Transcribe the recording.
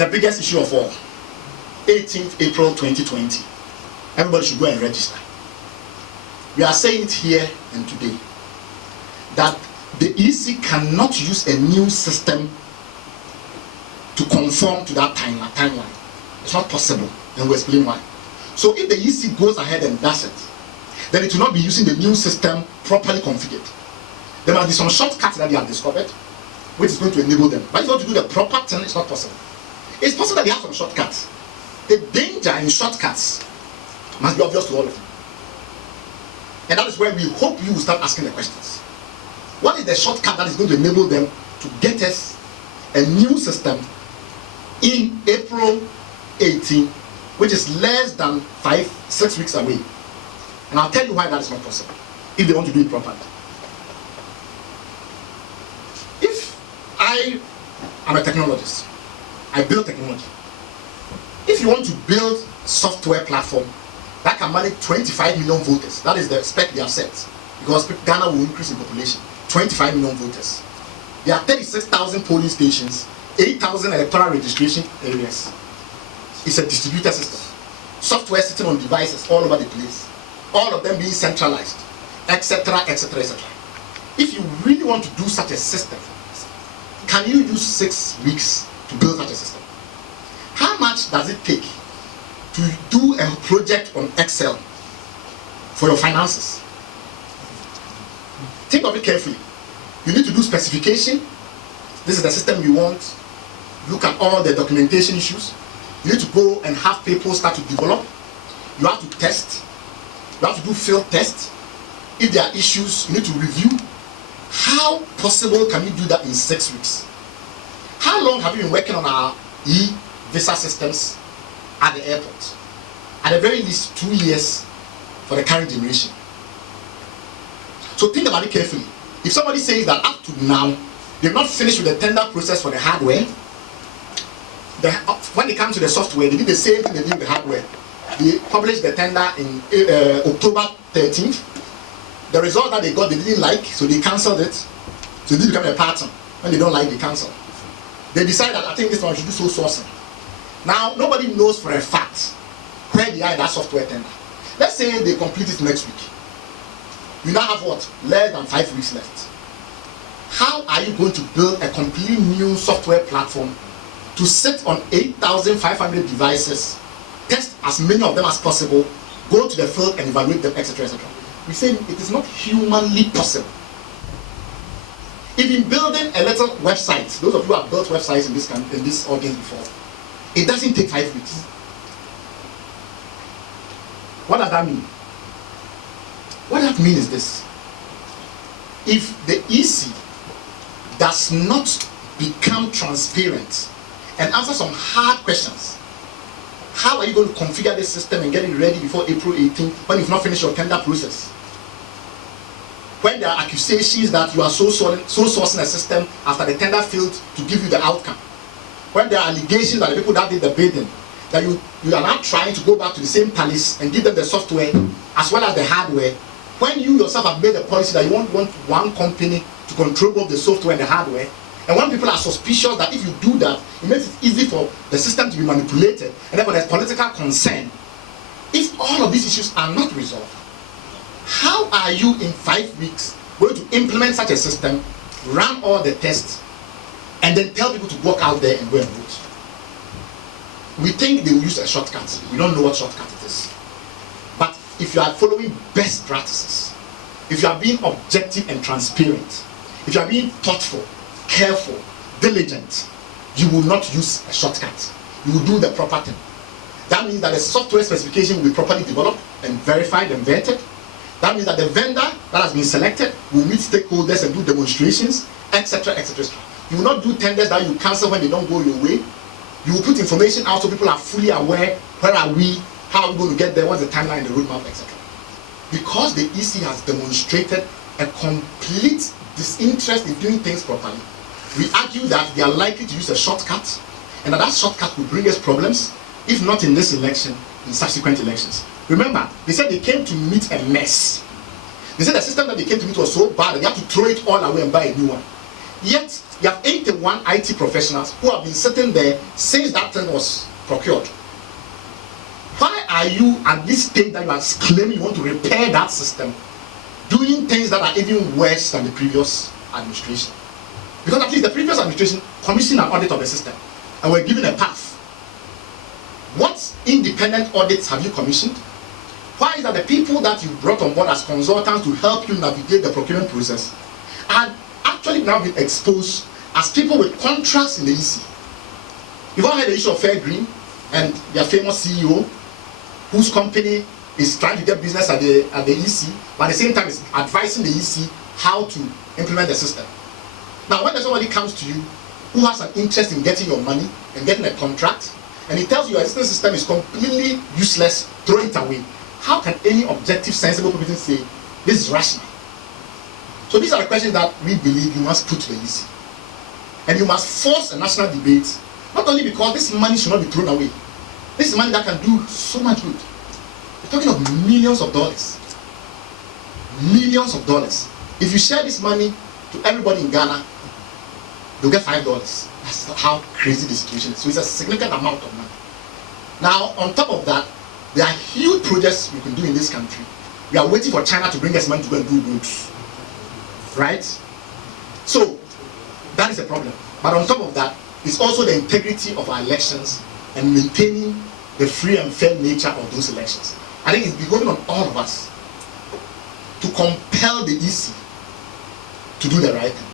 the biggest issue of all, 18th April 2020. Everybody should go and register. We are saying it here and today that the EC cannot use a new system to conform to that timeline. It's not possible, and we'll explain why. So if the EC goes ahead and does it, then it will not be using the new system properly configured. There must be some shortcuts that they have discovered, which is going to enable them. But if you want to do the proper thing, it's not possible. It's possible that they have some shortcuts. The danger in shortcuts must be obvious to all of you. And that is where we hope you will start asking the questions. What is the shortcut that is going to enable them to get us a new system in April 18, which is less than 5-6 weeks away? And I'll tell you why that is not possible, if they want to do it properly. If I am a technologist, I build technology. If you want to build software platform that can manage 25 million voters, that is the spec they have set, because Ghana will increase in population, 25 million voters. There are 36,000 polling stations, 8,000 electoral registration areas. It's a distributed system. Software sitting on devices all over the place, all of them being centralized, etc., etc., etc. If you really want to do such a system, can you use 6 weeks to build such a system? How much does it take to do a project on Excel for your finances? Think of it carefully. You need to do specification. This is the system you want. Look at all the documentation issues. You need to go and have people start to develop. You have to test. You have to do field tests. If there are issues, you need to review. How possible can you do that in 6 weeks? How long have you been working on our e-visa systems at the airport? At the very least 2 years for the current generation. So think about it carefully. If somebody says that up to now, they've not finished with the tender process for the hardware, when it comes to the software, they did the same thing they did with the hardware. They published the tender in October 13th. The result that they got, they didn't like, so they cancelled it. So it did become a pattern. When they don't like, they cancel. They decided that I think this one should do sole sourcing. Now, nobody knows for a fact where they are in that software tender. Let's say they complete it next week. You now have what? Less than 5 weeks left. How are you going to build a completely new software platform to sit on 8,500 devices, test as many of them as possible, go to the field and evaluate them, etc., etc.? We say it is not humanly possible. Even building a little website, those of you who have built websites in this audience before, it doesn't take 5 weeks. What does that mean? What that means is this: if the EC does not become transparent and answer some hard questions, how are you going to configure this system and get it ready before April 18th when you've not finished your tender process? When there are accusations that you are sole sourcing a system after the tender failed to give you the outcome, when there are allegations that the people that did the bidding, that you are now trying to go back to the same palace and give them the software as well as the hardware, when you yourself have made a policy that you want one company to control both the software and the hardware, and when people are suspicious that if you do that, it makes it easy for the system to be manipulated, and therefore there's political concern. If all of these issues are not resolved, how are you in 5 weeks going to implement such a system, run all the tests, and then tell people to walk out there and go and vote? We think they will use a shortcut. We don't know what shortcut it is. But if you are following best practices, if you are being objective and transparent, if you are being thoughtful, careful, diligent, you will not use a shortcut. You will do the proper thing. That means that the software specification will be properly developed and verified and vetted. That means that the vendor that has been selected will meet stakeholders and do demonstrations, etc., etc. You will not do tenders that you cancel when they don't go your way. You will put information out so people are fully aware, where are we, how are we going to get there, what's the timeline, the roadmap, etc. Because the EC has demonstrated a complete disinterest in doing things properly, we argue that they are likely to use a shortcut, and that shortcut will bring us problems, if not in this election, in subsequent elections. Remember, they said they came to meet a mess. They said the system that they came to meet was so bad that they had to throw it all away and buy a new one. Yet, You have 81 IT professionals who have been sitting there since that thing was procured. Why are you at this stage that you are claiming you want to repair that system, doing things that are even worse than the previous administration? Because at least the previous administration commissioned an audit of the system and were given a path. What independent audits have you commissioned? Why is that the people that you brought on board as consultants to help you navigate the procurement process are actually now being exposed as people with contracts in the EC? You've all heard the issue of Fair Green and their famous CEO, whose company is trying to get business at the EC, but at the same time is advising the EC how to implement the system. Now, when somebody comes to you who has an interest in getting your money and getting a contract, and he tells you your existing system is completely useless, throw it away, how can any objective, sensible person say this is rational? So these are the questions that we believe you must put to the EC. And you must force a national debate, not only because this money should not be thrown away. This is money that can do so much good. We're talking of millions of dollars. Millions of dollars. If you share this money to everybody in Ghana, they'll get $5. That's how crazy the situation is. So it's a significant amount of money. Now, on top of that, there are huge projects we can do in this country. We are waiting for China to bring us money to go and do roads. Right? So, that is a problem. But on top of that, it's also the integrity of our elections and maintaining the free and fair nature of those elections. I think it's beholden on all of us to compel the EC to do the right thing.